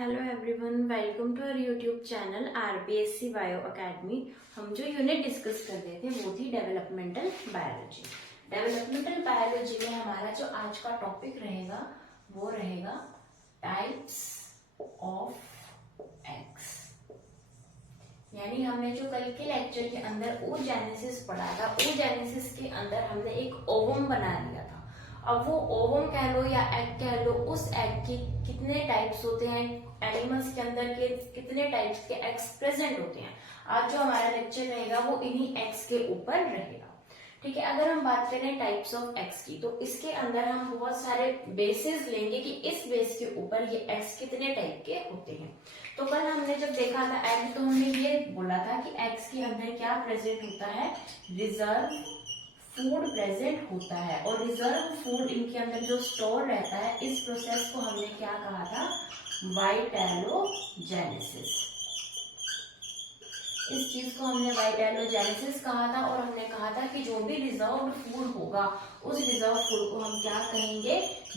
Hello everyone, welcome to our YouTube channel RPSC bio academy. हम जो unit discuss कर रहे थे वो थी डेवलपमेंटल बायोलॉजी। डेवलपमेंटल बायोलॉजी में हमारा जो आज का टॉपिक रहेगा वो रहेगा टाइप्स ऑफ एग्स। यानी हमने जो कल के लेक्चर के अंदर oogenesis पढ़ा था, oogenesis के अंदर हमने एक ओवम बना लिया था। अब वो ओवम कह लो या एग कह लो, उस एग के कितने टाइप्स होते हैं, एनिमल्स के अंदर के कितने टाइप्स के एग्स प्रेजेंट होते हैं, आज जो हमारा लेक्चर रहेगा वो इन्हीं एग्स के ऊपर रहेगा। ठीक है, अगर हम बात करें टाइप्स ऑफ एग्स की तो इसके अंदर हम बहुत सारे बेसिस लेंगे कि इस बेस के ऊपर ये एग्स कितने टाइप के होते हैं। तो कल हमने जब देखा था एग, तो हमने ये बोला था कि एग्स के अंदर क्या प्रेजेंट होता है, रिजर्व फूड प्रेजेंट होता है, और रिजर्व फूड इनके अंदर जो स्टोर रहता है, इस प्रोसेस को हमने क्या कहा था, वाइटेलोजेनेसिस। इस चीज को हमने वाइटेलोजेनेसिस कहा था, और हमने कहा था कि जो भी रिजर्व फूड होगा उस रिजर्व फूड को हम क्या कहेंगे,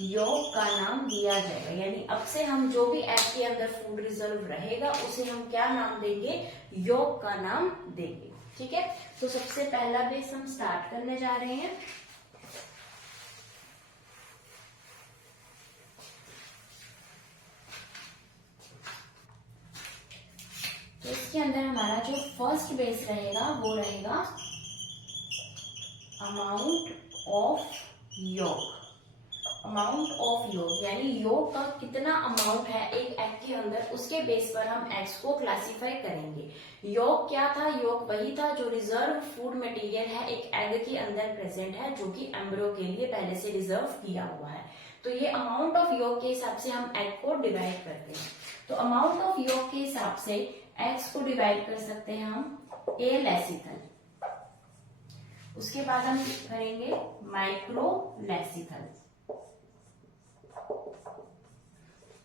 यॉक का नाम दिया जाएगा। यानी अब से हम जो भी एग के अंदर फूड रिजर्व रहेगा उसे हम क्या नाम देंगे, यॉक का नाम देंगे। ठीक है, तो सबसे पहला बेस हम स्टार्ट करने जा रहे हैं। तो इसके अंदर हमारा जो फर्स्ट बेस रहेगा वो रहेगा amount of York. Amount of York यानी यॉक का कितना अमाउंट है एक एग के अंदर, उसके बेस पर हम एग्स को क्लासिफाई करेंगे। यॉक क्या था, यॉक वही था जो रिजर्व फूड मटेरियल है एक एग के अंदर प्रेजेंट है, जो कि एम्ब्रियो के लिए पहले से रिजर्व किया हुआ है। तो ये अमाउंट ऑफ यॉक के हिसाब से हम एग को डिवाइड करते हैं। तो अमाउंट ऑफ यॉक के हिसाब से एग्स को डिवाइड कर सकते हैं हम ए लेसिथल, उसके बाद हम करेंगे micro lecithal,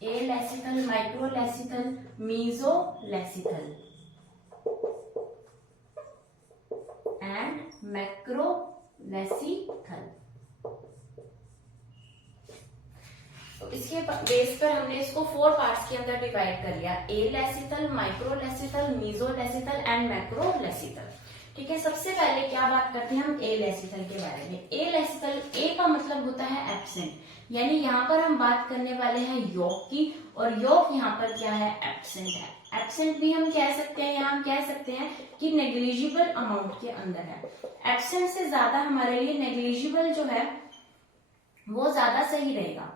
alecithal, micro lecithal, meso lecithal and macro lecithal. तो इसके बेस पर हमने इसको 4 पार्ट्स के अंदर डिवाइड कर लिया, ए lecithal, micro lecithal, meso lecithal and macro lecithal. ठीक है, सबसे पहले क्या बात करते हैं हम ए लेसिथल के बारे में। ए लेसिथल, ए का मतलब होता है एब्सेंट, यानी यहाँ पर हम बात करने वाले हैं यॉक की, और यॉक यहाँ पर क्या है, एब्सेंट है। एब्सेंट भी हम कह सकते हैं, या हम कह सकते हैं कि नेग्लिजिबल अमाउंट के अंदर है। एब्सेंट से ज्यादा हमारे लिए नेग्लिजिबल जो है वो ज्यादा सही रहेगा।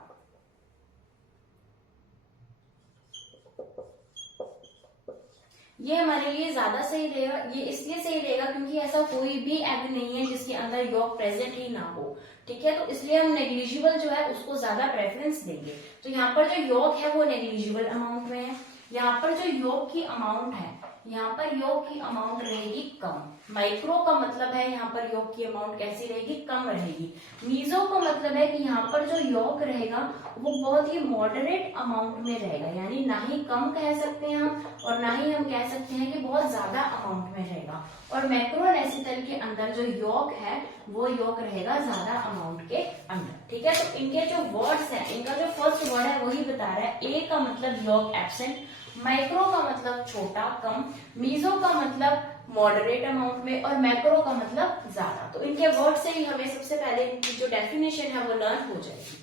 ये हमारे लिए ज्यादा सही रहेगा। ये इसलिए सही रहेगा क्योंकि ऐसा कोई भी एग नहीं है जिसके अंदर यॉक प्रेजेंट ही ना हो। ठीक है, तो इसलिए हम नेग्लिजिबल जो है उसको ज्यादा प्रेफरेंस देंगे। तो यहाँ पर जो यॉक है वो नेग्लिजिबल अमाउंट में है। यहाँ पर जो यॉक की अमाउंट है, यहाँ पर यॉक की अमाउंट रहेगी कम। माइक्रो का मतलब है यहाँ पर यॉक की अमाउंट कैसी रहेगी, कम रहेगी। मीजो का मतलब है कि यहाँ पर जो यॉक रहेगा वो बहुत ही मॉडरेट अमाउंट में रहेगा, यानी ना ही कम कह सकते हैं हम और ना ही हम कह सकते हैं कि बहुत ज्यादा अमाउंट में रहेगा। और मैक्रो लेसिथल के अंदर जो यॉक है वो यॉक रहेगा ज्यादा अमाउंट के अंदर। ठीक है, तो इनके जो वर्ड्स हैं, इनका जो फर्स्ट वर्ड है वही बता रहा है। ए का मतलब यॉक एब्सेंट, माइक्रो का मतलब छोटा कम, मीजो का मतलब मॉडरेट अमाउंट में, और मैक्रो का मतलब ज्यादा। तो इनके वर्ड से ही हमें सबसे पहले इनकी जो डेफिनेशन है वो लर्न हो जाएगी।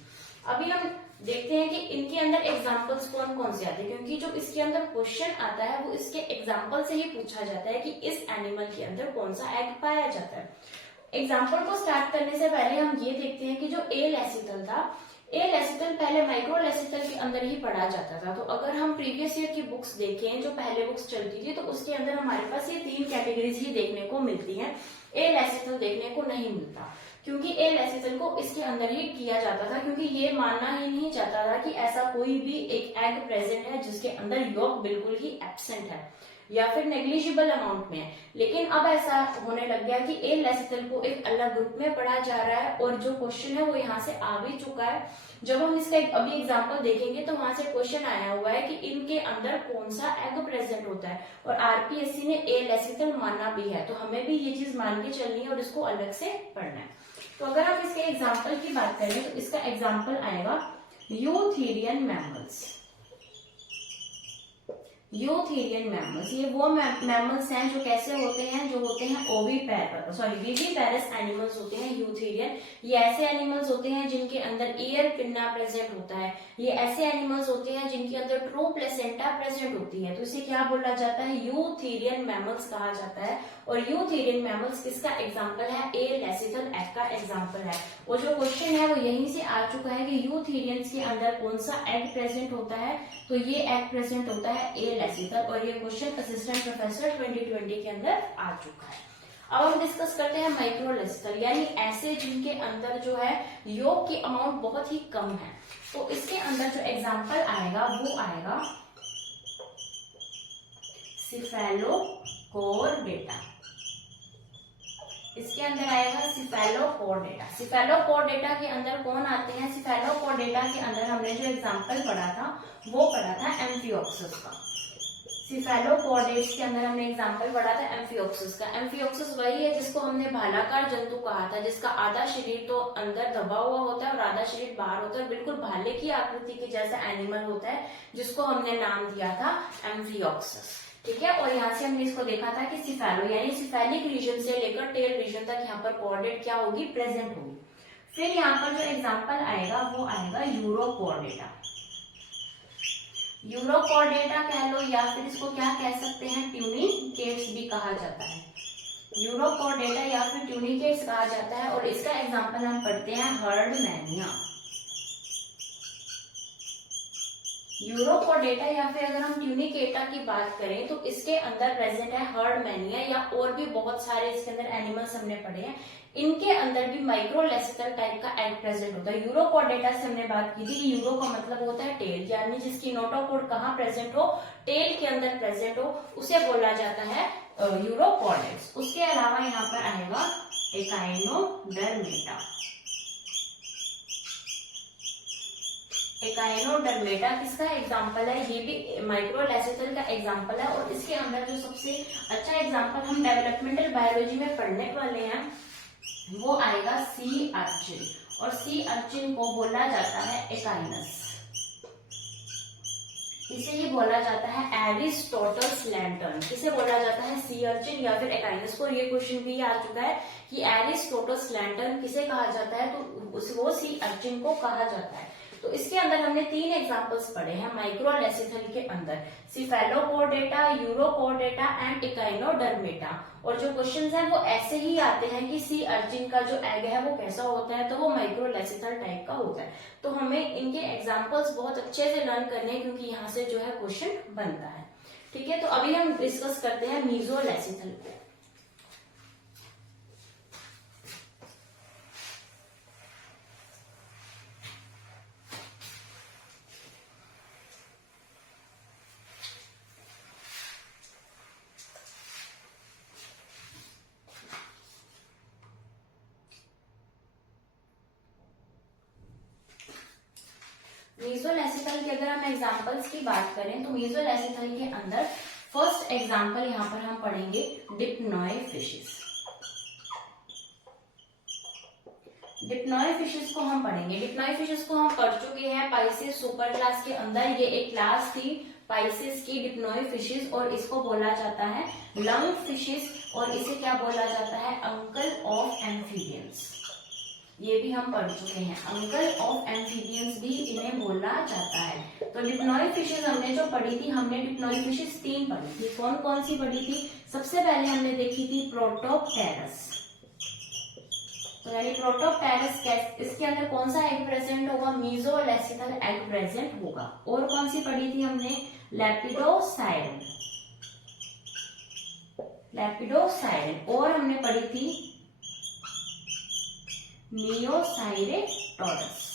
अभी हम देखते हैं कि इनके अंदर एग्जाम्पल्स कौन कौन से आते हैं, क्योंकि जो इसके अंदर क्वेश्चन आता है वो इसके एग्जाम्पल से ही पूछा जाता है कि इस एनिमल के अंदर कौन सा एग पाया जाता है। एग्जाम्पल को स्टार्ट करने से पहले हम ये देखते हैं कि जो ए लेसिथल था, ए लेसिथल पहले माइक्रो लेसिथल के अंदर ही पढ़ा जाता था। तो अगर हम प्रीवियस ईयर की बुक्स देखें, जो पहले बुक्स चलती थी, तो उसके अंदर हमारे पास ये 3 कैटेगरीज ही देखने को मिलती हैं, ए लेसिथल देखने को नहीं मिलता। क्योंकि ए लेसिथल को इसके अंदर ही किया जाता था, क्योंकि ये मानना ही नहीं चाहता था कि ऐसा कोई भी एक एग प्रेजेंट है जिसके अंदर यॉक बिल्कुल ही एब्सेंट है या फिर नेग्लिजिबल अमाउंट में है। लेकिन अब ऐसा होने लग गया कि ए लेसिथल को एक अलग ग्रुप में पढ़ा जा रहा है, और जो क्वेश्चन है वो यहाँ से आ भी चुका है। जब हम इसका अभी एग्जांपल देखेंगे तो वहां से क्वेश्चन आया हुआ है कि इनके अंदर कौन सा एग प्रेजेंट होता है, और आरपीएससी ने ए लेसिथल माना भी है, तो हमें भी ये चीज मान के चलनी है और इसको अलग से पढ़ना है। तो अगर हम इसके एग्जाम्पल की बात करें तो इसका एग्जाम्पल आएगा यूथेरियन मैमल्स। यूथेरियन मैमल्स, ये वो मैमल्स हैं जो कैसे होते हैं, जो होते हैं विविपेरस एनिमल्स होते हैं यूथेरियन। ये ऐसे एनिमल्स होते हैं जिनके अंदर एयर पिन्ना प्रेजेंट होता है। ये ऐसे एनिमल्स होते हैं जिनके अंदर ट्रू प्लेसेंटा प्रेजेंट होती है। तो इसे क्या बोला जाता है, यूथेरियन मैमल्स कहा जाता है। और यूथेरियन मैमल्स किसका एग्जाम्पल है, ए लेसिथल एग का एग्जाम्पल है। और जो क्वेश्चन है वो यहीं से आ चुका है कि यूथेरियंस के अंदर कौन सा एग प्रेजेंट होता है, तो ये एग प्रेजेंट होता है ए लेसिथल। और ये क्वेश्चन असिस्टेंट प्रोफेसर 2020 के अंदर आ चुका है। अब हम डिस्कस करते हैं माइक्रोलेसिथल, यानी ऐसे जिनके अंदर जो है योग की अमाउंट बहुत ही कम है। तो इसके अंदर जो एग्जाम्पल आएगा वो आएगा सिफेलोकोर्डेटा। इसके अंदर आएगा सिफेलोकोर्डेटा। सिफेलोकोर्डेटा के अंदर कौन आते हैं, सिफेलोकोर्डेटा के अंदर हमने जो एग्जाम्पल पढ़ा था वो पढ़ा था एम्फियोक्सस का। सिफेलोकोर्डेट्स के अंदर हमने एग्जाम्पल पढ़ा था एम्फियोक्सस का। एम्फियोक्सस वही है जिसको हमने भालाकार जंतु कहा था, जिसका आधा शरीर तो अंदर दबा हुआ होता है और आधा शरीर बाहर होता है, बिल्कुल भाले की आकृति के जैसा एनिमल होता है, जिसको हमने नाम दिया था एम्फियोक्सस। ठीक है। और यहाँ से हमने इसको देखा था कि सिफेलो यानी सिफेलिक रीजन से लेकर टेल रीजन तक यहाँ पर कोऑर्डेट क्या होगी, प्रेजेंट होगी। फिर यहाँ पर जो एग्जाम्पल आएगा वो आएगा यूरोकोर्डेटा। यूरोकोर्डेटा कह लो या फिर इसको क्या कह सकते हैं, ट्यूनिकेट्स भी कहा जाता है। यूरोकोर्डेटा या फिर ट्यूनिकेट्स कहा जाता है। और इसका एग्जाम्पल हम पढ़ते हैं हर्डमैनिया। यूरोकोर्डेटा या फिर अगर हम ट्यूनिकेटा की बात करें तो इसके अंदर प्रेजेंट है हर्डमैनिया, या और भी बहुत सारे इसके अंदर एनिमल्स हमने पढ़े हैं। इनके अंदर भी माइक्रोलेसिथल टाइप का एग प्रेजेंट होता है। यूरोकोर्डेटा से हमने बात की थी कि यूरो का मतलब होता है टेल, यानी जिसकी नोटोकोड कहाँ प्रेजेंट हो, टेल के अंदर प्रेजेंट हो, उसे बोला जाता है यूरोकोर्डेट्स। उसके अलावा यहाँ पर आएगा एकाइनोडर्मेटा। एकाइनोडर्मेटा किसका एग्जाम्पल है, ये भी माइक्रोलेसिथल का एग्जाम्पल है। और इसके अंदर जो सबसे अच्छा एग्जाम्पल हम डेवलपमेंटल बायोलॉजी में पढ़ने वाले हैं वो आएगा सी अर्चिन। और सी अर्चिन को बोला जाता है एकाइनस। इसे ये बोला जाता है एरिस्टोटल्स लैंटर्न। इसे बोला जाता है सी अर्चिन या फिर एकाइनस को। ये क्वेश्चन भी आ चुका है कि एरिस्टोटल्स लैंटर्न किसे कहा जाता है, तो वो सी अर्चिन को कहा जाता है। तो इसके अंदर हमने 3 एग्जांपल्स पढ़े हैं माइक्रोलेसिथल के अंदर, सिफेलोकोर्डेटा, यूरोकोर्डेटा एंड एकाइनोडर्मेटा। और जो क्वेश्चंस हैं वो ऐसे ही आते हैं कि सी अर्चिन का जो एग है वो कैसा होता है, तो वो माइक्रोलेसिथल टाइप का होता है। तो हमें इनके एग्जाम्पल्स बहुत अच्छे से लर्न करने हैं क्योंकि यहाँ से जो है क्वेश्चन बनता है। ठीक है। तो अभी हम डिस्कस करते हैं मीजोलेसिथल को। मीजोलेसिथल के अगर हम एग्जांपल्स की बात करें तो मीजोलेसिथल के अंदर फर्स्ट एग्जांपल यहाँ पर हम पढ़ेंगे डिप्नॉय फिशेस। डिप्नॉय फिशेस को हम पढ़ेंगे। डिप्नॉय फिशेस को हम पढ़ चुके हैं पाइसेस सुपर क्लास के अंदर। ये एक क्लास थी पाइसेस की, डिप्नॉय फिशेस, और इसको बोला जाता है लंग फिशेस, और इसे क्या बोला जाता है, अंकल ऑफ एम्फीबियंस। ये भी हम पढ़ चुके हैं, अंकल ऑफ एम्फीबियंस भी इन्हें बोला जाता है। तो डिप्नॉय फिशेस हमने जो पढ़ी थी, हमने डिप्नॉय फिशेस 3 पढ़ी थी। कौन कौन सी पढ़ी थी, सबसे पहले हमने देखी थी प्रोटोप्टेरस। तो यानी प्रोटोप्टेरस, इसके अंदर कौन सा एग प्रेजेंट होगा, मीजोलेसिथल एग प्रेजेंट होगा। और कौन सी पढ़ी थी हमने, लेपिडोसाइरन। लेपिडोसाइरन। और हमने पढ़ी थी नियोसाइरेटोरस।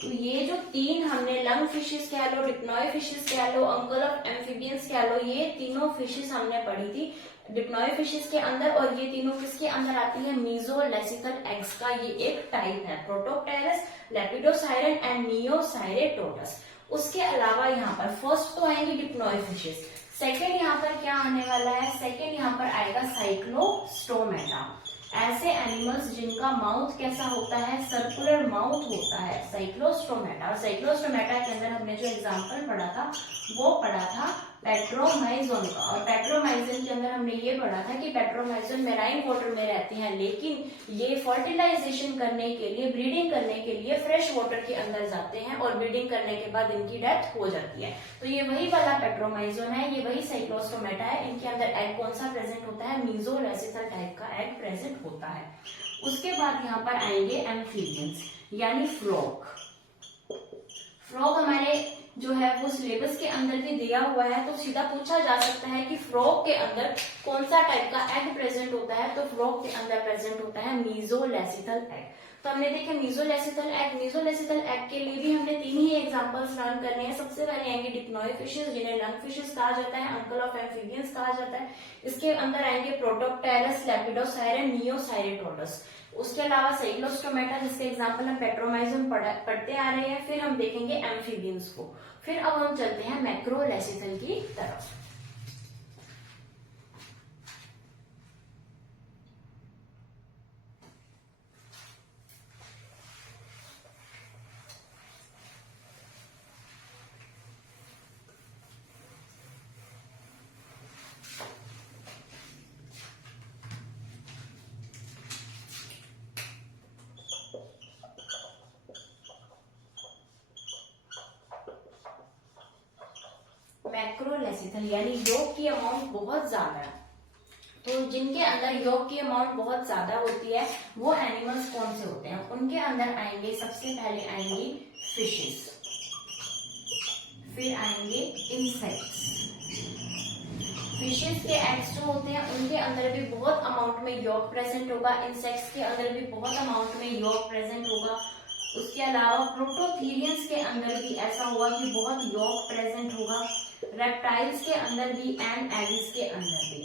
तो ये जो 3 हमने लंग फिशेस कह लो, डिप्नॉय फिशेस कह लो, अंकल ऑफ एम्फीबियंस कह लो, ये तीनों फिशेस हमने पढ़ी थी डिप्नॉय फिशेस के अंदर। और ये तीनों किसके अंदर आती है, मीजोलेसिथल एग्स का ये एक टाइप है, प्रोटोप्टेरस, लेपिडोसाइरन एंड नियोसाइरेटोरस। उसके अलावा यहाँ पर फर्स्ट तो आएंगे डिप्नॉय फिशेस, सेकेंड यहाँ पर क्या आने वाला है, सेकेंड यहाँ पर आएगा साइक्लोस्टोमेटा। ऐसे एनिमल्स जिनका माउथ कैसा होता है, सर्कुलर माउथ होता है, साइक्लोस्टोमेटा। और साइक्लोस्टोमेटा के अंदर हमने जो एग्जांपल पढ़ा था वो पढ़ा था पेट्रोमाइजोन का। और पेट्रोमाइजन के अंदर हमने ये पढ़ा था कि पेट्रोमाइजन मेराइन वाटर में रहते हैं, लेकिन ये फर्टिलाइजेशन करने के लिए, ब्रीडिंग करने के लिए फ्रेश वाटर के अंदर जाते हैं और ब्रीडिंग करने के बाद इनकी डेथ हो जाती है। तो ये वही वाला पेट्रोमाइजोन है, ये वही साइक्लोस्टोमेटा है। इनके अंदर एग कौन सा प्रेजेंट होता है, मीजोलेसिथल टाइप का एग प्रेजेंट होता है। उसके बाद यहाँ पर आएंगे एम्फीबियंस यानी फ्रॉग। फ्रॉग हमारे जो है वो सिलेबस के अंदर भी दिया हुआ है, तो सीधा पूछा जा सकता है कि फ्रॉग के अंदर कौन सा टाइप का एग प्रेजेंट होता है। तो फ्रॉग के अंदर प्रेजेंट होता है मीजोलेसिथल एग। तो हमने देखे मीजोलेसिथल एग। मीजोलेसिथल एग के लिए भी हमने 3 ही एग्जांपल्स लर्न करने हैं। सबसे पहले आएंगे डिप्नोई फिशेस, जिन्हें लंग फिशेस कहा जाता है, अंकल ऑफ एम्फीबियंस कहा जाता है। इसके अंदर आएंगे प्रोटोप्टेरस, लेपिडोसाइरन, नियोसाइरेटोडस। उसके अलावा साइक्लोस्टोमेटा, जिसके एग्जांपल हम पेट्रोमाइजन पढ़ते आ रहे हैं। फिर हम देखेंगे एम्फीबियंस को। फिर अब हम चलते हैं मैक्रोलेसिथल की तरफ। मैक्रोलेसिथल यानी योग की अमाउंट बहुत ज्यादा है। तो जिनके अंदर योग की अमाउंट बहुत ज्यादा होती है वो एनिमल्स कौन से होते हैं, उनके अंदर आएंगे, सबसे पहले आएंगी फिशेस, फिर आएंगे इंसेक्ट्स। फिशेस के एग्स जो होते हैं उनके अंदर भी बहुत अमाउंट में योग प्रेजेंट होगा, इंसेक्ट्स के अंदर भी बहुत अमाउंट में योग प्रेजेंट होगा। उसके अलावा प्रोटोथीरियंस के अंदर भी ऐसा होगा कि बहुत योग प्रेजेंट होगा। रेप्टाइल्स के अंदर भी एंड एविस के अंदर भी,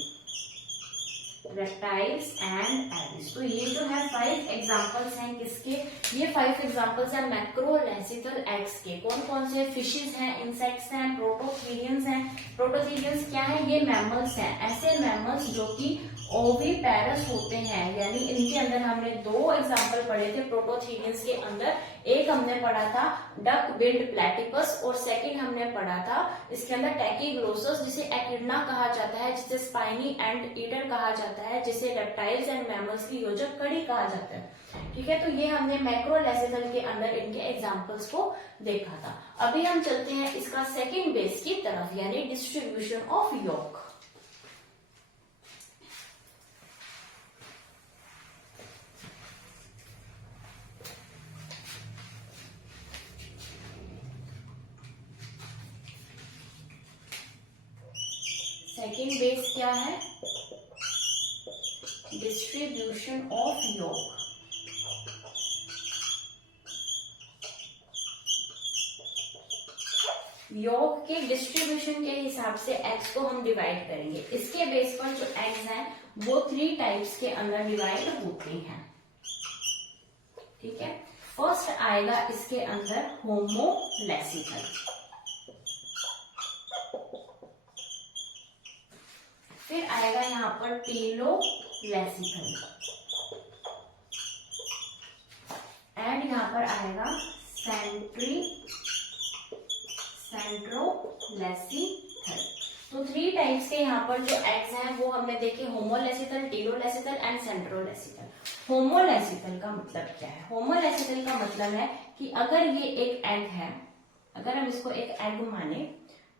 रेप्टाइल्स एंड एविस। तो ये जो है 5 एग्जांपल्स हैं किसके, ये 5 एग्जांपल्स हैं मैक्रोलेसिथल एग्स के। कौन कौन से, फिशेस हैं, इंसेक्ट्स हैं, प्रोटोथीरियंस हैं। प्रोटोथीरियंस क्या है, ये मैमल्स हैं, ऐसे मैमल्स जो कि ओविपेरस होते हैं, यानी इनके अंदर हमने 2 एग्जांपल पढ़े थे प्रोटोथीरियंस के अंदर। एक हमने पढ़ा था डक बिल्ड प्लेटिपस और सेकंड हमने पढ़ा था इसके अंदर टैकीग्लोसस, जिसे एकिडना कहा जाता है, जिसे स्पाइनी एंड ईटर कहा जाता है, जिसे रेप्टाइल्स एंड मैमल्स की योजक कड़ी कहा जाता है। ठीक है, तो ये हमने मैक्रोलेसिथल के अंदर इनके एग्जांपल्स को देखा था। अभी हम चलते हैं इसका सेकंड बेस की तरफ, यानी डिस्ट्रीब्यूशन ऑफ योग। सेकेंड बेस क्या है, डिस्ट्रीब्यूशन ऑफ योग। योग के डिस्ट्रीब्यूशन के हिसाब से एग्स को हम डिवाइड करेंगे। इसके बेस पर जो एग्स हैं वो 3 टाइप्स के अंदर डिवाइड होते हैं। ठीक है, फर्स्ट आएगा इसके अंदर होमोलेसिथल, फिर आएगा यहाँ पर टेलोलेसिथल एंड यहाँ पर आएगा सेंट्रोलेसिथल। तो 3 टाइप्स के यहाँ पर जो एग्स हैं वो हमने देखे, होमोलेसिथल, टेलोलेसिथल एंड सेंट्रोलेसिथल। होमोलेसिथल का मतलब क्या है, होमोलेसिथल का मतलब है कि अगर ये एक एग है, अगर हम इसको एक एग माने,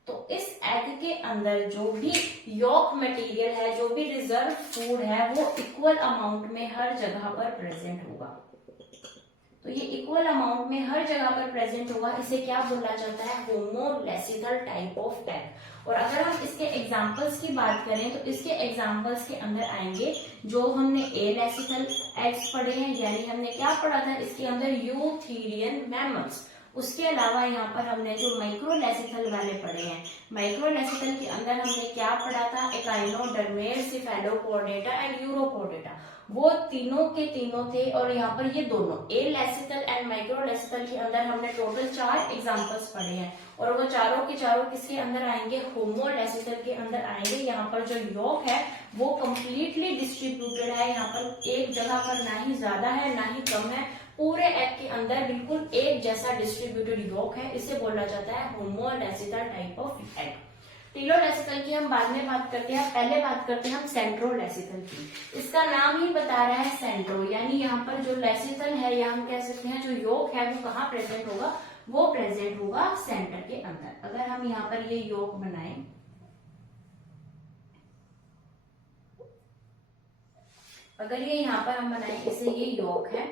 तो इस एग के अंदर जो भी यॉक मटेरियल है, जो भी रिजर्व फूड है, वो इक्वल अमाउंट में हर जगह पर प्रेजेंट होगा। तो ये इक्वल अमाउंट में हर जगह पर प्रेजेंट होगा, इसे क्या बोला जाता है, होमोलेसिथल टाइप ऑफ एग। और अगर हम इसके एग्जांपल्स की बात करें तो इसके एग्जांपल्स के अंदर आएंगे जो हमने एलेसिथल एग्स पढ़े हैं, यानी हमने क्या पढ़ा था, इसके अंदर यूथेरियन मैमल्स। उसके अलावा यहाँ पर हमने जो माइक्रोलेसिथल वाले पढ़े हैं, माइक्रोलेसिथल के अंदर हमने क्या पढ़ा था, एकाइनोडर्मेर, सिफेलोपोडेटा एंड यूरोपोडेटा, वो तीनों के तीनों थे। और यहाँ पर ये दोनों एलेसिथल एंड माइक्रोलेसिथल के अंदर हमने टोटल 4 एग्जांपल्स पढ़े हैं, और वो चारों के चारों किसके अंदर आएंगे, होमोलेसिथल के अंदर आएंगे। यहाँ पर जो यॉक है वो कंप्लीटली डिस्ट्रीब्यूटेड है, यहाँ पर एक जगह पर ना ही ज्यादा है ना ही कम है, पूरे एग के अंदर बिल्कुल एक जैसा डिस्ट्रीब्यूटेड यॉक है, इसे बोला जाता है होमोलेसिथल टाइप ऑफ एग। टीलोलेसिथल की हम बाद में बात करते हैं, पहले बात करते हैं हम सेंट्रोलेसिथल की। इसका नाम ही बता रहा है सेंट्रो, यानी यहाँ पर जो लेसिथल है या हम कह सकते हैं जो यॉक है वो कहाँ प्रेजेंट होगा, वो प्रेजेंट होगा सेंटर के अंदर। अगर हम यहाँ पर ये यॉक बनाएं, अगर ये यहाँ पर हम बनाएं इसे, ये यॉक है,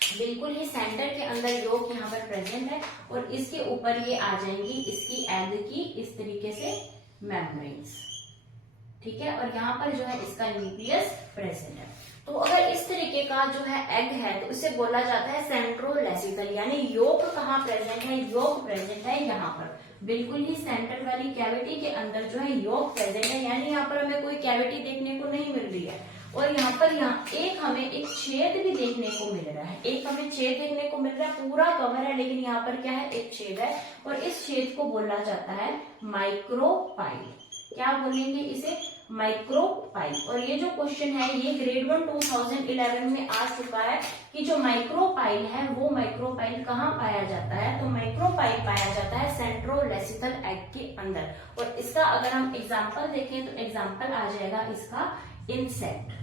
बिल्कुल ही सेंटर के अंदर यॉक यहाँ पर प्रेजेंट है, और इसके ऊपर ये आ जाएंगी इसकी एग की इस तरीके से मेम्ब्रेन्स, ठीक है। और यहाँ पर जो है इसका न्यूक्लियस प्रेजेंट है। तो अगर इस तरीके का जो है एग है तो इसे बोला जाता है सेंट्रोलेसिथल, यानी यॉक कहाँ प्रेजेंट है, यॉक प्रेजेंट है यहाँ पर बिल्कुल ही सेंटर वाली कैविटी के अंदर जो है यॉक प्रेजेंट है, यानी यहाँ पर हमें कोई कैविटी देखने को नहीं मिल रही है। और यहाँ पर हमें एक छेद भी देखने को मिल रहा है, एक हमें छेद देखने को मिल रहा है, पूरा कवर है लेकिन यहाँ पर क्या है, एक छेद है, और इस छेद को बोला जाता है माइक्रोपाइल। क्या बोलेंगे इसे, माइक्रोपाइल। और ये जो क्वेश्चन है ये ग्रेड 1 2011 में आ चुका है कि जो माइक्रोपाइल है वो माइक्रोपाइल कहाँ पाया जाता है, तो माइक्रोपाइल पाया जाता है सेंट्रोलेसिथल एग के अंदर। और इसका अगर हम एग्जाम्पल देखें तो एग्जाम्पल आ जाएगा इसका इंसेक्ट।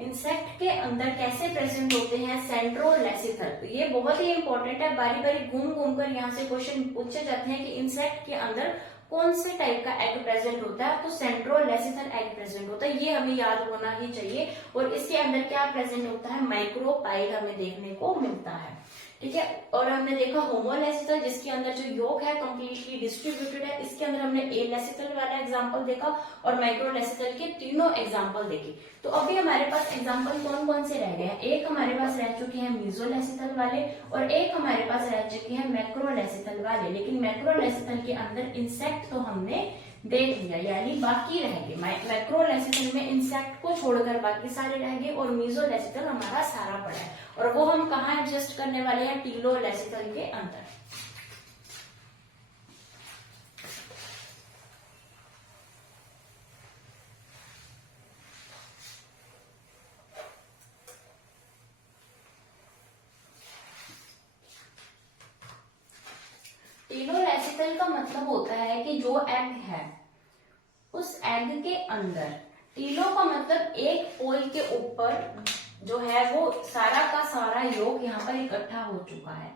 इंसेक्ट के अंदर कैसे प्रेजेंट होते हैं सेंट्रोलेसिथल, तो ये बहुत ही इंपॉर्टेंट है, बारी बारी घूम घूम कर यहाँ से क्वेश्चन पूछे जाते हैं कि इंसेक्ट के अंदर कौन से टाइप का एग प्रेजेंट होता है, तो सेंट्रोलेसिथल एग प्रेजेंट होता है, ये हमें याद होना ही चाहिए। और इसके अंदर क्या प्रेजेंट होता है, माइक्रोपाइल हमें देखने को मिलता है, ठीक है। और हमने देखा होमोलेसिथल जिसके अंदर जो यॉक है कंप्लीटली डिस्ट्रीब्यूटेड है, इसके अंदर हमने एलेसिथल वाला एग्जांपल देखा और माइक्रोलेसिथल के तीनों एग्जांपल देखे। तो अभी हमारे पास एग्जांपल कौन कौन से रह गए हैं, एक हमारे पास रह चुके हैं मीजोलेसिथल वाले और एक हमारे पास रह चुके हैं मैक्रोलेसिथल वाले। लेकिन मैक्रोलेसिथल के अंदर इंसेक्ट तो हमने देख लिया, यानी बाकी रह गए। मैक्रोलेसिथल में इंसेक्ट को छोड़कर बाकी सारे रह गए और मीजोलेसिथल हमारा सारा पड़ा है, और वो हम कहाँ एडजस्ट करने वाले हैं, टीलोलेसिथल के अंदर। टीलोलेसिथल का मतलब होता है कि जो एग है उस एग के अंदर, टीलो का मतलब एक पोल के ऊपर जो है वो सारा का सारा यॉक यहाँ पर इकट्ठा हो चुका है,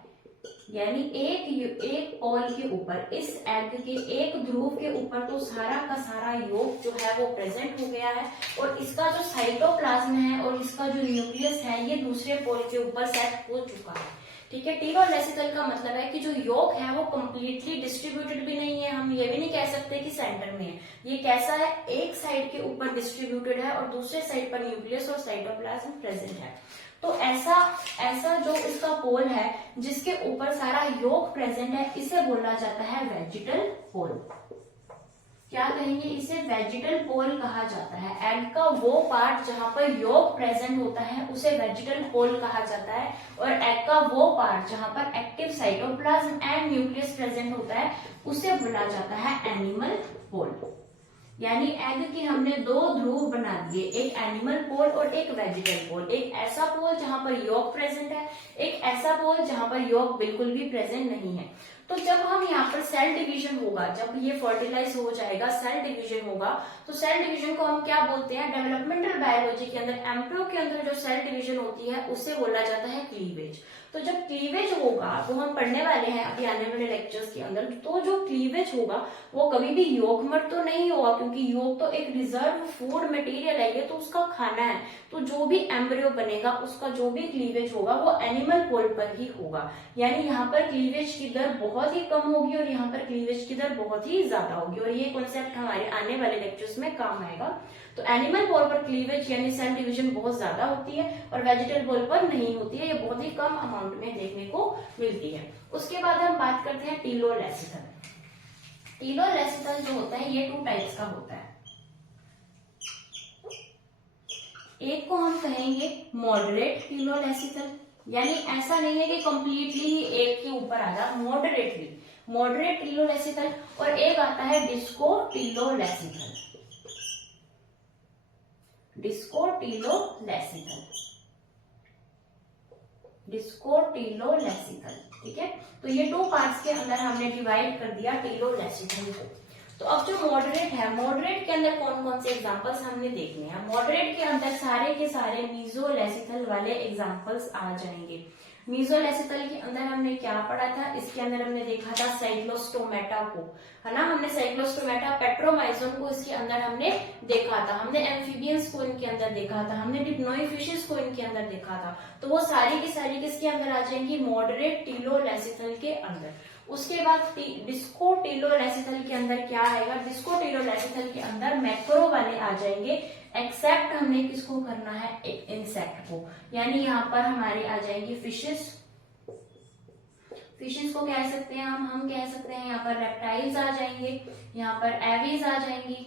यानी एक पोल के ऊपर इस एग के एक ध्रुव के ऊपर तो सारा का सारा यॉक जो है वो प्रेजेंट हो गया है, और इसका जो साइटोप्लाज्म है और इसका जो न्यूक्लियस है ये दूसरे पोल के ऊपर सेट हो चुका है, ठीक है। टीलोलेसिथल का मतलब है कि जो यॉक है वो कंप्लीटली डिस्ट्रीब्यूटेड भी नहीं है, हम ये भी नहीं कह सकते कि सेंटर में है। ये कैसा है, एक साइड के ऊपर डिस्ट्रीब्यूटेड है और दूसरे साइड पर न्यूक्लियस और साइटोप्लाज्म प्रेजेंट है। तो ऐसा जो इसका पोल है जिसके ऊपर सारा यॉक प्रेजेंट है इसे बोला जाता है वेजिटल पोल। क्या कहेंगे इसे, वेजिटल पोल कहा जाता है। एग का वो पार्ट जहां पर यॉक प्रेजेंट होता है उसे वेजिटल पोल कहा जाता है, और एग का वो पार्ट जहां पर active cytoplasm and nucleus present होता है उसे बोला जाता है एनिमल पोल। यानी एग के हमने दो ध्रुव बना दिए, एक एनिमल पोल और एक वेजिटल पोल। एक ऐसा पोल जहां पर यॉक प्रेजेंट है, एक ऐसा पोल जहां पर यॉक बिल्कुल भी प्रेजेंट नहीं है। तो जब हम यहाँ पर सेल डिवीजन होगा, जब ये फर्टिलाइज हो जाएगा, सेल डिवीजन होगा, तो सेल डिवीजन को हम क्या बोलते हैं, डेवलपमेंटल बायोलॉजी के अंदर एम्ब्रियो के अंदर जो सेल डिवीजन होती है उसे बोला जाता है क्लीवेज। तो जब क्लीवेज होगा वो हम पढ़ने वाले हैं अभी आने वाले लेक्चर्स के अंदर, तो जो क्लीवेज होगा वो कभी भी यॉकमट तो नहीं होगा, क्योंकि यॉक तो एक रिजर्व फूड मटेरियल है, ये तो उसका खाना है। तो जो भी एम्ब्रियो बनेगा उसका जो भी क्लीवेज होगा वो एनिमल पोल पर ही होगा, यानी यहाँ पर क्लीवेज की दर बहुत ही कम होगी और यहाँ पर क्लीवेज की दर बहुत ही ज्यादा होगी, और ये कॉन्सेप्ट हमारे आने वाले लेक्चर्स में काम आएगा। तो एनिमल वॉल पर क्लीवेज यानी सेल डिवीजन बहुत ज्यादा होती है और वेजिटेबल वॉल पर नहीं होती है, ये बहुत ही कम अमाउंट में देखने को मिलती है। उसके बाद हम बात करते हैं टीलोलेसिथल। टीलोलेसिथल जो होता है ये 2 टाइप्स का होता है। एक को हम कहेंगे मॉडरेट टीलोलेसिथल, यानी ऐसा नहीं है कि कंप्लीटली ही एक के ऊपर आ जा, मॉडरेट टीलोलेसिथल, और एक आता है डिस्को टीलोलेसिथल। ठीक है, तो ये 2 पार्ट्स के अंदर हमने डिवाइड कर दिया टीलोलेसिथल को। तो अब जो मॉडरेट है, मॉडरेट के अंदर कौन कौन से एग्जांपल्स हमने देखने हैं। मॉडरेट के अंदर सारे के सारे मीजोलेसिथल वाले एग्जांपल्स आ जाएंगे। मीजोलेसिथल के अंदर हमने क्या पढ़ा था, इसके अंदर हमने देखा था साइक्लोस्टोमेटा को, है ना, हमने साइक्लोस्टोमेटा पेट्रोमाइजोन को इसके अंदर हमने देखा था, हमने एम्फीबियंस को इनके अंदर देखा था, हमने डिप्नोई फिशेस को इनके अंदर देखा था। तो वो सारी की सारी किसके अंदर आ जाएंगी, मॉडरेट टीलोलेसिथल के अंदर। उसके बाद डिस्को टीलोलेसिथल के अंदर क्या आएगा, डिस्को टीलोलेसिथल के अंदर मैक्रो वाले आ जाएंगे, एक्सेप्ट हमने किसको करना है, इंसेक्ट को, यानी यहाँ पर हमारे आ जाएंगे फिशेस को कह सकते हैं हम कह सकते हैं यहाँ पर रेप्टाइल्स आ जाएंगे, यहाँ पर एवीज आ जाएंगी,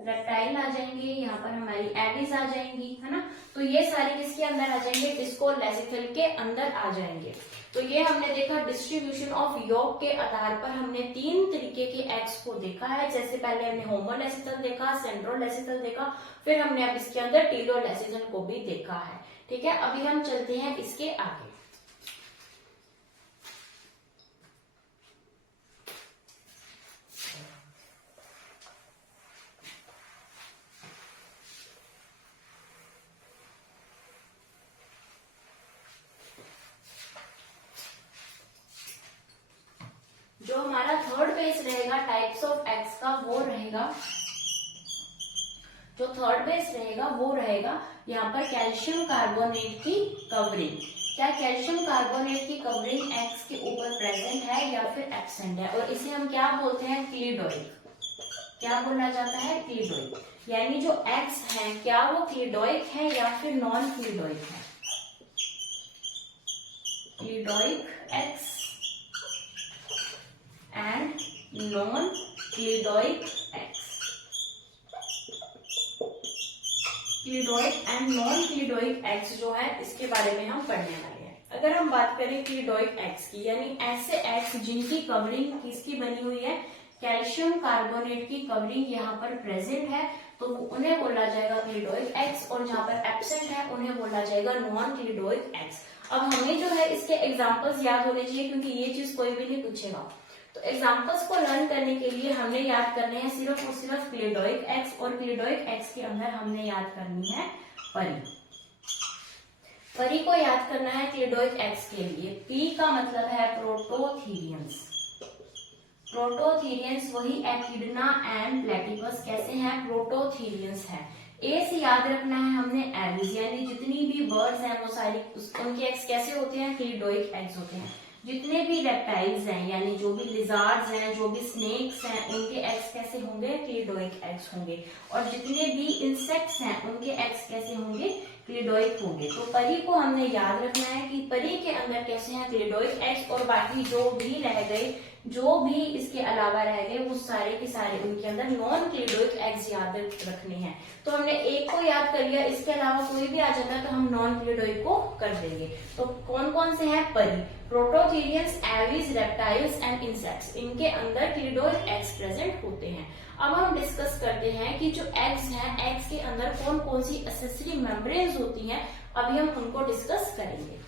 रेप्टाइल आ जाएंगे, यहाँ पर हमारी एवीज आ जाएंगी, है ना। तो ये सारे किसके अंदर आ जाएंगे, डिस्कोलेसिथल के अंदर आ जाएंगे। तो ये हमने देखा डिस्ट्रीब्यूशन ऑफ यॉक के आधार पर हमने 3 तरीके के एग्स को देखा है। जैसे पहले हमने होमोलेसिथल देखा, सेंट्रोलेसिथल देखा, फिर हमने अब इसके अंदर टीलोलेसिथल को भी देखा है। ठीक है, अभी हम चलते हैं इसके आगे। जो हमारा थर्ड बेस रहेगा टाइप्स ऑफ एग्स का, वो रहेगा, जो थर्ड बेस रहेगा वो रहेगा यहाँ पर कैल्शियम कार्बोनेट की कवरिंग। क्या कैल्शियम कार्बोनेट की कवरिंग एग्स के ऊपर प्रेजेंट है या फिर एब्सेंट है, और इसे हम क्या बोलते हैं, क्लिडोइक। क्या बोला जाता है, क्लिडोइक। यानी जो एग्स हैं क्या वो क्लिडोइक है या फिर नॉन क्लिडोइक है। Cleidoic eggs and non cleidoic eggs. Cleidoic and non cleidoic eggs जो है इसके बारे में हम पढ़ने वाले हैं। अगर हम बात करें क्लिडोइक एग्स की, यानी ऐसे एग्स जिनकी कवरिंग किसकी बनी हुई है, कैल्शियम कार्बोनेट की कवरिंग यहाँ पर प्रेजेंट है, तो उन्हें बोला जाएगा क्लिडोइक एग्स, और जहाँ पर एब्सेंट है उन्हें बोला जाएगा नॉन क्लिडोइक एग्स। अब हमें जो है इसके एग्जाम्पल्स याद होने चाहिए, क्योंकि ये चीज कोई भी नहीं पूछेगा। तो एग्जाम्पल्स को लर्न करने के लिए हमने याद करने हैं सिर्फ और सिर्फ क्लिडोइक एग्स, और क्लिडोइक एग्स के अंदर हमने याद करनी है परी को याद करना है क्लिडोइक एग्स के लिए। पी का मतलब है प्रोटोथीरियंस। प्रोटोथीरियंस वही एकिडना एंड प्लेटिपस कैसे हैं, प्रोटोथीरियंस है। ए से याद रखना है हमने एविज, यानी जितनी भी बर्ड्स हैं वो सारी उनके एग्स कैसे होते हैं, क्लिडोइक एग्स होते हैं। जितने भी रेप्टाइल्स हैं, यानी जो भी लिजार्ड्स हैं, जो भी स्नेक्स हैं, उनके एग्स कैसे होंगे, क्लिडोइक एग्स होंगे। और जितने भी इंसेक्ट्स हैं उनके एग्स कैसे होंगे, क्लिडोइक होंगे। तो परी को हमने याद रखना है कि परी के अंदर कैसे हैं, क्लिडोइक एग्स, और बाकी जो भी रह गए, जो भी इसके अलावा रह गए, वो सारे के सारे उनके अंदर नॉन क्लिडोइक एग्स याद रखने हैं। तो हमने एक को याद कर लिया, इसके अलावा कोई भी आ जाता है तो हम नॉन क्लिडोइक को कर देंगे। तो कौन कौन से हैं, परी, प्रोटोथीरियंस, एविज, रेप्टाइल्स एंड इंसेक्ट्स, इनके अंदर क्लिडोइक एग्स प्रेजेंट होते हैं। अब हम डिस्कस करते हैं कि जो एग्स हैं, एग्स के अंदर कौन कौन सी एक्सेसरी मेम्ब्रेन्स होती हैं, अभी हम उनको डिस्कस करेंगे।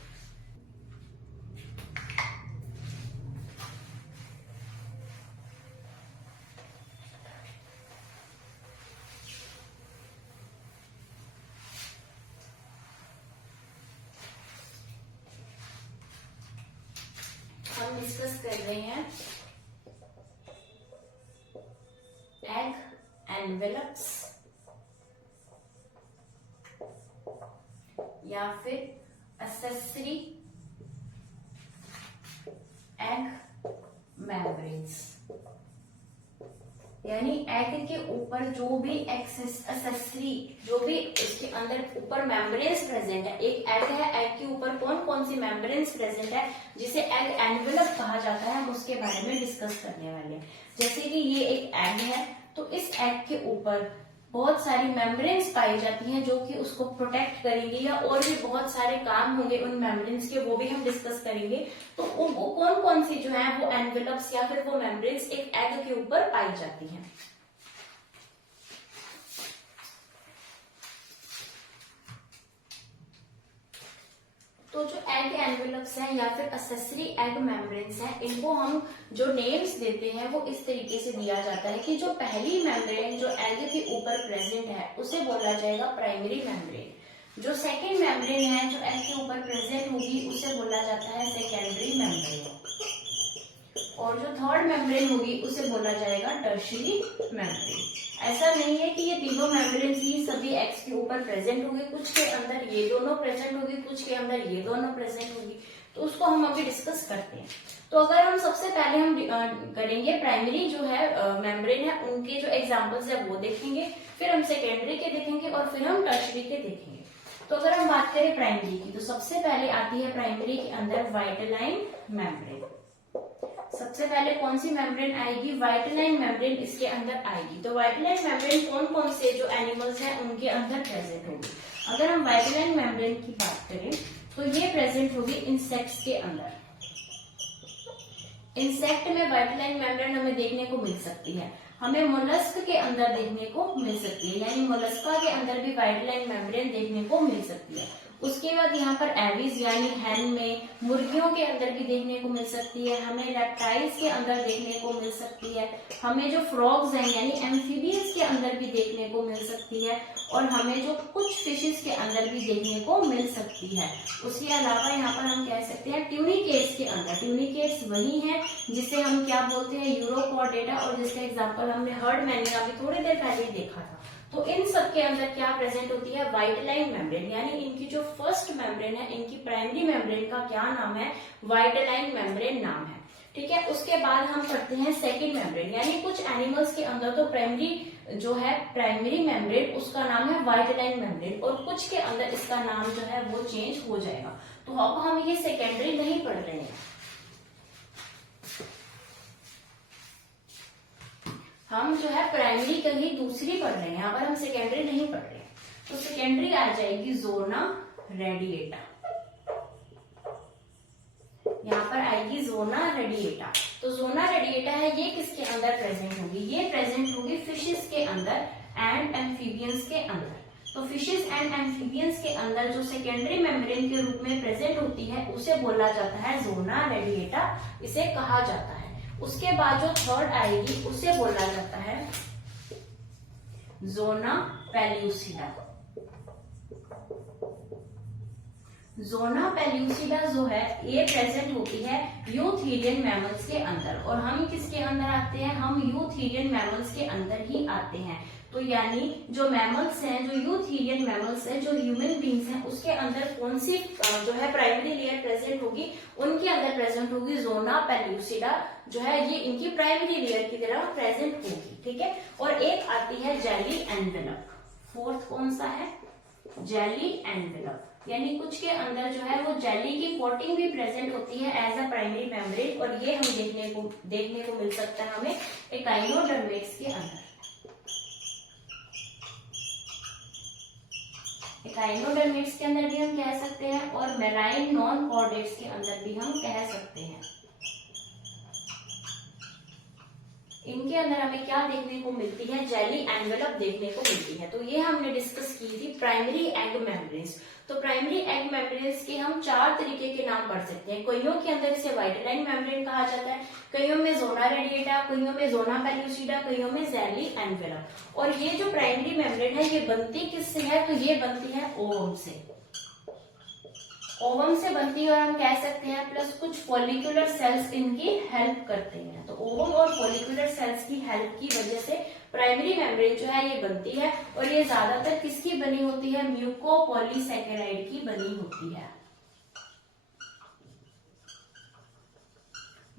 हम डिस्कस कर रहे हैं एग एनवेलप्स या फिर एक्सेसरी एग मेम्ब्रेन्स, यानी एग के ऊपर जो भी एक्सेसरी, जो भी इसके अंदर ऊपर मेम्ब्रेन्स प्रेजेंट है, एक एग है, एग के ऊपर कौन कौन सी मेम्ब्रेन्स प्रेजेंट है जिसे एग एनवेलप कहा जाता है, हम उसके बारे में डिस्कस करने वाले हैं। जैसे कि ये एक एग है, तो इस एग के ऊपर बहुत सारी मेम्ब्रेन्स पाई जाती हैं जो कि उसको प्रोटेक्ट करेंगे, या और भी बहुत सारे काम होंगे उन मेम्ब्रेन्स के, वो भी हम डिस्कस करेंगे। तो वो कौन कौन सी जो है वो एनवेलप्स या फिर वो मेम्ब्रेन्स एक एग के ऊपर पाई जाती हैं। तो जो एग एनवेलप्स हैं या फिर एक्सेसरी एग मेम्ब्रेन्स हैं, इनको हम जो नेम्स देते हैं वो इस तरीके से दिया जाता है कि जो पहली मेम्ब्रेन जो एग के ऊपर प्रेजेंट है उसे बोला जाएगा प्राइमरी मेम्ब्रेन। जो सेकेंड मेम्ब्रेन है जो एग के ऊपर प्रेजेंट होगी उसे बोला जाता है सेकेंडरी मेम्ब्रेन, और जो थर्ड मेम्ब्रेन होगी उसे बोला जाएगा टर्शियरी मेम्ब्रेन। ऐसा नहीं है कि ये तीनों मेम्ब्रेन्स ही सभी एग्स के ऊपर प्रेजेंट होंगे, कुछ के अंदर ये दोनों प्रेजेंट होगी, कुछ के अंदर ये दोनों प्रेजेंट होगी, तो उसको हम अभी डिस्कस करते हैं। तो अगर हम सबसे पहले हम करेंगे प्राइमरी जो है मेम्ब्रेन है उनके जो एग्जांपल्स है वो देखेंगे, फिर हम सेकेंडरी के देखेंगे और फिर हम टर्शियरी के देखेंगे। तो अगर हम बात करें प्राइमरी की, तो सबसे पहले आती है प्राइमरी के अंदर वाइटलाइन मेम्ब्रेन। सबसे पहले कौन सी मेम्ब्रेन आएगी, वाइटलाइन मेम्ब्रेन इसके अंदर आएगी। तो वाइटलाइन मेम्ब्रेन कौन कौन से जो एनिमल्स हैं उनके अंदर प्रेजेंट होगी। अगर हम वाइटलाइन मेम्ब्रेन की बात करें तो ये प्रेजेंट होगी इंसेक्ट्स के अंदर। इंसेक्ट में वाइटलाइन मेम्ब्रेन हमें देखने को मिल सकती है, हमें मोलस्क के अंदर देखने को मिल सकती है, यानी मोलस्का के अंदर भी वाइटलाइन मेम्ब्रेन देखने को मिल सकती है। उसके बाद यहाँ पर एविज यानी हैन में, मुर्गियों के अंदर भी देखने को मिल सकती है, हमें रेप्टाइल्स के अंदर देखने को मिल सकती है, हमें जो फ्रॉग्स हैं यानी एम्फीबियंस के अंदर भी देखने को मिल सकती है, और हमें जो कुछ फिशेस के अंदर भी देखने को मिल सकती है। उसके अलावा यहाँ पर हम कह सकते हैं ट्यूनिकेट्स के अंदर, ट्यूनिकेट्स वही है जिसे हम क्या बोलते हैं यूरोकॉर्डेटा, और जिसका एग्जाम्पल हमने हर्ड मैनिया अभी थोड़ी देर पहले ही देखा था। तो इन सब के अंदर क्या प्रेजेंट होती है, वाइटलाइन मेम्ब्रेन, यानी इनकी जो फर्स्ट मेम्ब्रेन है, इनकी प्राइमरी मेम्ब्रेन का क्या नाम है, वाइटलाइन मेम्ब्रेन नाम है। ठीक है, उसके बाद हम करते हैं सेकेंड मेम्ब्रेन, यानी कुछ एनिमल्स के अंदर तो प्राइमरी जो है प्राइमरी मेम्ब्रेन उसका नाम है वाइटलाइन मेम्ब्रेन, और कुछ के अंदर इसका नाम जो है वो चेंज हो जाएगा। तो अब हम ये सेकेंडरी नहीं पढ़ रहे हैं, हम जो है प्राइमरी कहीं दूसरी पढ़ रहे हैं, यहाँ पर हम सेकेंडरी नहीं पढ़ रहे हैं। तो सेकेंडरी आ जाएगी जोना रेडिएटा, यहाँ पर आएगी जोना रेडिएटा। तो जोना रेडिएटा है, ये किसके अंदर प्रेजेंट होगी, ये प्रेजेंट होगी फिशेस के अंदर एंड एम्फीबियंस के अंदर। तो फिशेस एंड एम्फीबियंस के अंदर जो सेकेंडरी मेम्ब्रेन के रूप में प्रेजेंट होती है उसे बोला जाता है जोना रेडिएटा, इसे कहा जाता है। उसके बाद जो थर्ड आएगी उसे बोला जाता है जोना पेल्यूसिडा। जोना पेल्यूसिडा जो है ये प्रेजेंट होती है यूथेरियन मैमल्स के अंदर, और हम किसके अंदर आते हैं, हम यूथेरियन मैमल्स के अंदर ही आते हैं। तो यानी जो मैमल्स हैं, जो यूथेरियन मैमल्स हैं, जो ह्यूमन बींग्स हैं, उसके अंदर कौन सी जो है प्राइमरी लेयर प्रेजेंट होगी, उनके अंदर प्रेजेंट होगी जोना पेल्यूसिडा, जो है ये इनकी प्राइमरी लेयर की तरह प्रेजेंट होगी। ठीक है, और एक आती है जेली एनवेलप। फोर्थ कौन सा है, जेली एनवेलप, यानी कुछ के अंदर जो है वो जेली की कोटिंग भी प्रेजेंट होती है एज अ प्राइमरी मेम्ब्रेन, और ये हम देखने को मिल सकता है हमें एकाइनोडर्मेट्स के अंदर। एकाइनोडर्मेट्स के अंदर भी हम कह सकते हैं, और मेराइन नॉन कॉर्डेट्स के अंदर भी हम कह सकते हैं। इनके अंदर हमें क्या देखने को मिलती है, जेली एनवेलप देखने को मिलती है। तो ये हमने डिस्कस की थी प्राइमरी एग मेम्ब्रेन्स। तो प्राइमरी एग मेम्ब्रेन्स के हम 4 तरीके के नाम पढ़ सकते हैं। कईयों के अंदर इसे वाइटलाइन मेम्ब्रेन कहा जाता है, कईयों में जोना रेडिएटा, कईयों में जोना पेल्यूसिडा, कईयों में जेली एनवेलप। और ये जो प्राइमरी मेम्ब्रेन है ये बनती किससे है, तो ये बनती है ओवम से, ओवम से बनती है, और हम कह सकते हैं प्लस कुछ फॉलिकुलर सेल्स इनकी हेल्प करते हैं। तो ओवम और फॉलिकुलर सेल्स की हेल्प की वजह से प्राइमरी मेम्ब्रेन जो है ये बनती है, और ये ज्यादातर किसकी बनी होती है, म्यूकोपॉलीसैकेराइड की बनी होती है।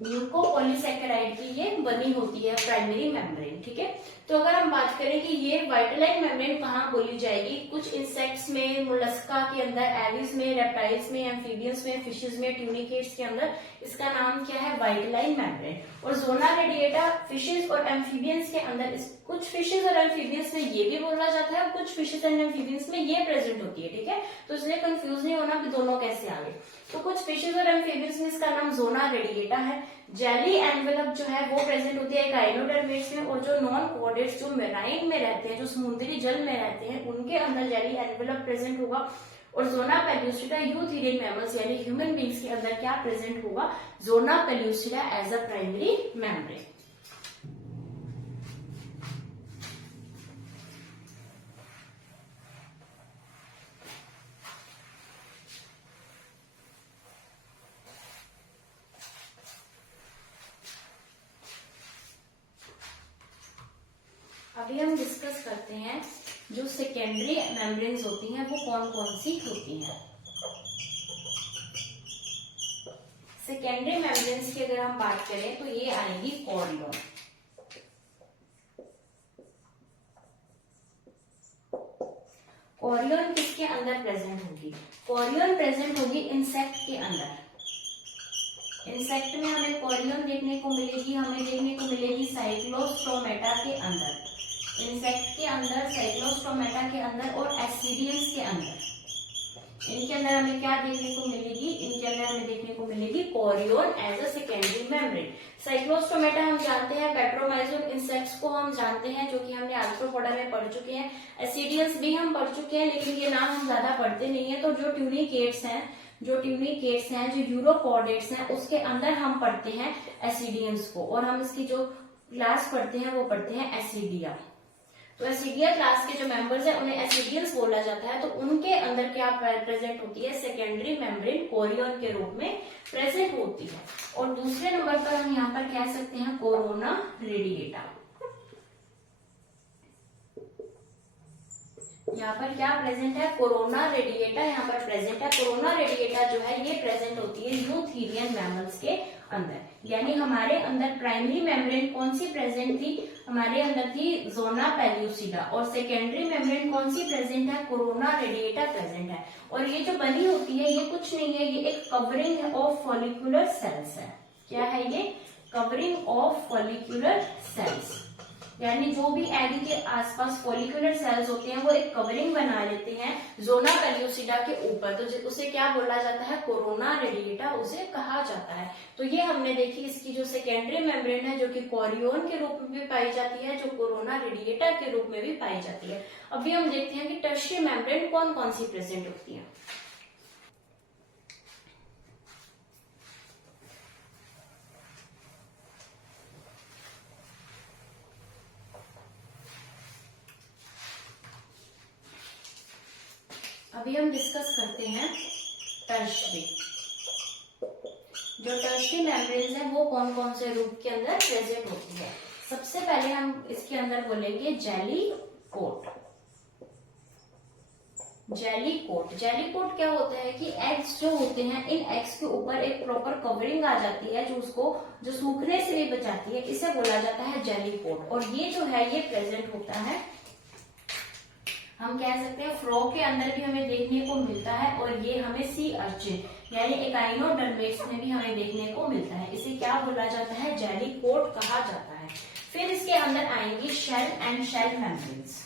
म्यूकोपॉलीसैकेराइड की ये बनी होती है प्राइमरी मेम्ब्रेन। ठीक है, तो अगर हम बात करें कि ये वाइटलाइन मेम्ब्रेन कहाँ बोली जाएगी, कुछ इंसेक्ट्स में, मोलस्का के अंदर, एविस में, रेप्टाइल्स में, एम्फीबियंस में, फिशेज में, ट्यूनिकेट्स के अंदर इसका नाम क्या है, वाइटलाइन मेम्ब्रेन। और जोना रेडिएटा फिशेज और एम्फीबियंस के अंदर, कुछ फिशेज और एम्फीबियंस में ये भी बोला जाता है और कुछ फिशेज एंड एम्फीबियंस में ये प्रेजेंट होती है। ठीक है, तो इसलिए कंफ्यूज नहीं होना कि दोनों कैसे आ गए। तो कुछ फिशेज और एम्फीबियंस में इसका नाम जोना रेडिएटा है। जेली एनवेलप जो है वो प्रेजेंट होती है गाइनोडर्मेट्स में, और जो नॉन कोडेट्स जो मेराइन में रहते हैं, जो समुद्री जल में रहते हैं, उनके अंदर जेली एनवेलप प्रेजेंट होगा। और जोना पेल्यूसिडा यूथेरियन मैमल्स यानी ह्यूमन बींग्स के अंदर क्या प्रेजेंट होगा, zona pellucida as a primary membrane. अभी हम डिस्कस करते हैं जो सेकेंडरी मेम्ब्रेन्स होती हैं वो कौन कौन सी होती हैं। सेकेंडरी मेम्ब्रेन्स की अगर हम बात करें तो ये आएगी कोरियन। कोरियन किसके अंदर प्रेजेंट होगी, कोरियन प्रेजेंट होगी इंसेक्ट के अंदर। इंसेक्ट में हमें कोरियन देखने को मिलेगी, हमें देखने को मिलेगी साइक्लोस्टोमेटा के अंदर, इंसेक्ट के अंदर, साइक्लोस्टोमेटा के अंदर और एसिडियंस के अंदर। इनके अंदर हमें क्या देखने को मिलेगी, इनके अंदर हमें देखने को मिलेगी chorion as a secondary membrane. Cyclostomata हम जानते हैं, पेट्रोमाइजोन इंसेक्ट्स को हम जानते हैं जो कि हमने आर्थ्रोपोडा में पढ़ चुके हैं, एसिडियंस भी हम पढ़ चुके हैं, लेकिन ये नाम हम ज्यादा पढ़ते नहीं है। तो जो ट्यूनिकेट्स हैं, जो यूरोपोडेट्स हैं, उसके अंदर हम पढ़ते हैं एसिडियंस को, और हम इसकी जो क्लास पढ़ते हैं वो पढ़ते हैं एसिडिया। तो एसिडिया क्लास के जो मेंबर्स हैं उन्हें एसिडियंस बोला जाता है। तो उनके अंदर क्या प्रेजेंट होती है, सेकेंडरी मेम्ब्रेन कोरियन के रूप में प्रेजेंट होती है। और दूसरे नंबर पर हम यहाँ पर कह सकते हैं कोरोना रेडिएटा। यहाँ पर क्या प्रेजेंट है, कोरोना रेडिएटा यहाँ पर प्रेजेंट है। कोरोना रेडिएटा जो है ये प्रेजेंट होती है यूथेरियन मैमल्स के अंदर, यानी हमारे अंदर प्राइमरी मेम्ब्रेन कौन सी प्रेजेंट थी, हमारे अंदर थी जोना पेल्यूसिडा, और सेकेंडरी मेम्ब्रेन कौन सी प्रेजेंट है, कोरोना रेडिएटा प्रेजेंट है। और ये जो बनी होती है ये कुछ नहीं है, ये एक कवरिंग ऑफ फॉलिकुलर सेल्स है। क्या है ये, कवरिंग ऑफ फॉलिकुलर सेल्स, यानी जो भी एग के आसपास फॉलिकुलर सेल्स होते हैं वो एक कवरिंग बना लेते हैं जोना पेल्यूसिडा के ऊपर, तो उसे क्या बोला जाता है, कोरोना रेडिएटा उसे कहा जाता है। तो ये हमने देखी इसकी जो सेकेंडरी मेम्ब्रेन है जो कि कोरियन के रूप में भी पाई जाती है, जो कोरोना रेडिएटा के रूप में भी पाई जाती है। अभी हम देखते हैं कि टर्शियरी मेम्ब्रेन कौन कौन सी प्रेजेंट होती है। अभी हम डिस्कस करते हैं टर्शियरी। जो टर्शियरी मेम्ब्रेन्स हैं वो कौन कौन से रूप के अंदर प्रेजेंट होती है। सबसे पहले हम इसके अंदर बोलेंगे jelly coat. Jelly coat, jelly coat क्या होता है कि एग्स जो होते हैं, इन एग्स के ऊपर एक प्रॉपर कवरिंग आ जाती है जो उसको जो सूखने से भी बचाती है, इसे बोला जाता है जेली कोट। और ये जो है ये प्रेजेंट होता है, हम कह सकते हैं फ्रॉग के अंदर भी हमें देखने को मिलता है, और ये हमें सी अर्चिन यानी एकाइनोडर्मेट्स में भी हमें देखने को मिलता है। इसे क्या बोला जाता है, जेली कोट कहा जाता है। फिर इसके अंदर आएंगी shell and shell membranes.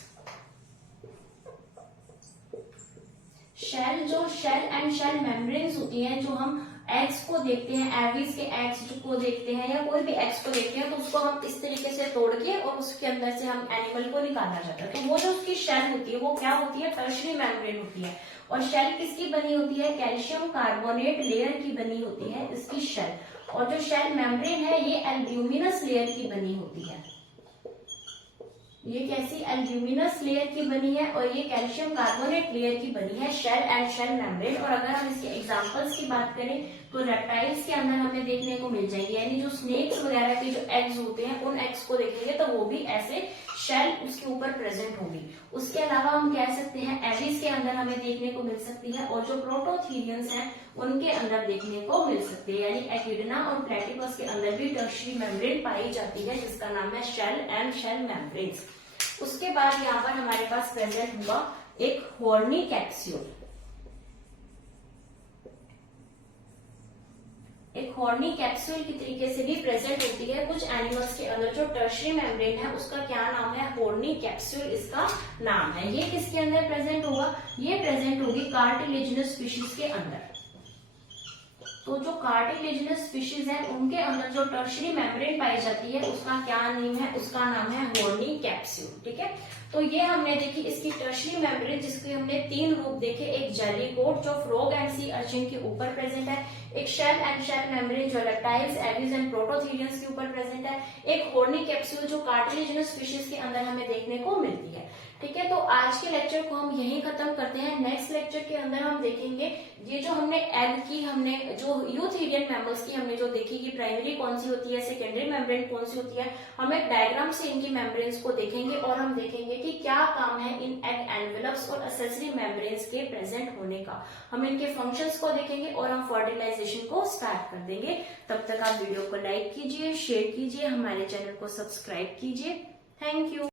Shell and shell membranes होती हैं, जो हम एग्स को देखते हैं, एविस के एग्स को देखते हैं या कोई भी एग्स को देखते हैं, तो उसको हम इस तरीके से तोड़ के और उसके अंदर से हम एनिमल को निकाला जाता है। तो वो जो उसकी शेल होती है वो क्या होती है, टर्शियरी मेम्ब्रेन होती है। और शेल किसकी बनी होती है, कैल्शियम कार्बोनेट लेयर की बनी होती है इसकी शेल। और जो शेल मेम्ब्रेन है ये एल्ब्यूमिनस लेयर की बनी होती है। ये कैसी, एल्ब्यूमिनस लेयर की बनी है, और ये कैल्शियम कार्बोनेट लेयर की बनी है, शेल एंड शेल मेम्ब्रेन। और अगर हम इसके एग्जांपल्स की बात करें तो रेप्टाइल्स के अंदर हमें देखने को मिल जाएगी, यानी जो स्नेक्स वगैरह के जो एग्स होते हैं उन एग्स को देखेंगे तो वो भी ऐसे शेल उसके ऊपर प्रेजेंट होगी। उसके अलावा हम कह सकते हैं एविस के अंदर हमें देखने को मिल सकती है, और जो प्रोटोथीरियंस हैं उनके अंदर देखने को मिल सकती है, यानी एकिडना और प्लेटिपस के अंदर भी टर्शियरी मेम्ब्रेन पाई जाती है, जिसका नाम है शेल एंड शेल मेम्ब्रेन्स। उसके बाद यहाँ पर हमारे पास प्रेजेंट हुआ एक हॉर्नी कैप्सूल। एक हॉर्नी कैप्सूल की तरीके से भी प्रेजेंट होती है कुछ एनिमल्स के अंदर। जो टर्शियरी मेम्ब्रेन है उसका क्या नाम है, हॉर्नी कैप्सूल इसका नाम है। ये किसके अंदर प्रेजेंट होगा, ये प्रेजेंट होगी कार्टिलेजिनस स्पीशीज के अंदर। तो जो कार्टिलेजिनस स्पीशीज है उनके अंदर जो टर्शियरी मेम्ब्रेन पाई जाती है उसका क्या नेम है, उसका नाम है हॉर्नी कैप्सूल। ठीक है, तो ये हमने देखी इसकी टर्शियरी मेम्ब्रेन, जिसके हमने 3 रूप देखे। एक जेली कोट जो फ्रॉग एंड सी अर्चिन के ऊपर प्रेजेंट है, एक शेल एंड शेल मेम्ब्रेन जो रेप्टाइल्स, एविस एंड प्रोटोथीरियंस के ऊपर प्रेजेंट है, एक हॉर्नी कैप्सूल जो कार्टिलेजिनस स्पीशीज के अंदर हमें देखने को मिलती है। ठीक है, तो आज के लेक्चर को हम यहीं खत्म करते हैं। नेक्स्ट लेक्चर के अंदर हम देखेंगे ये जो हमने एग की, हमने जो यूथेरियन मैमल्स की हमने जो देखी कि प्राइमरी कौन सी होती है, सेकेंडरी मेम्ब्रेन कौन सी होती है, हम एक डायग्राम से इनकी मेम्ब्रेन्स को देखेंगे और हम देखेंगे कि क्या काम है इन एग एनवेलप्स और एक्सेसरी मेम्ब्रेन्स के प्रेजेंट होने का। हम इनके फंक्शंस को देखेंगे और हम फर्टिलाइजेशन को स्टार्ट कर देंगे। तब तक आप वीडियो को लाइक कीजिए, शेयर कीजिए, हमारे चैनल को सब्सक्राइब कीजिए। Thank you.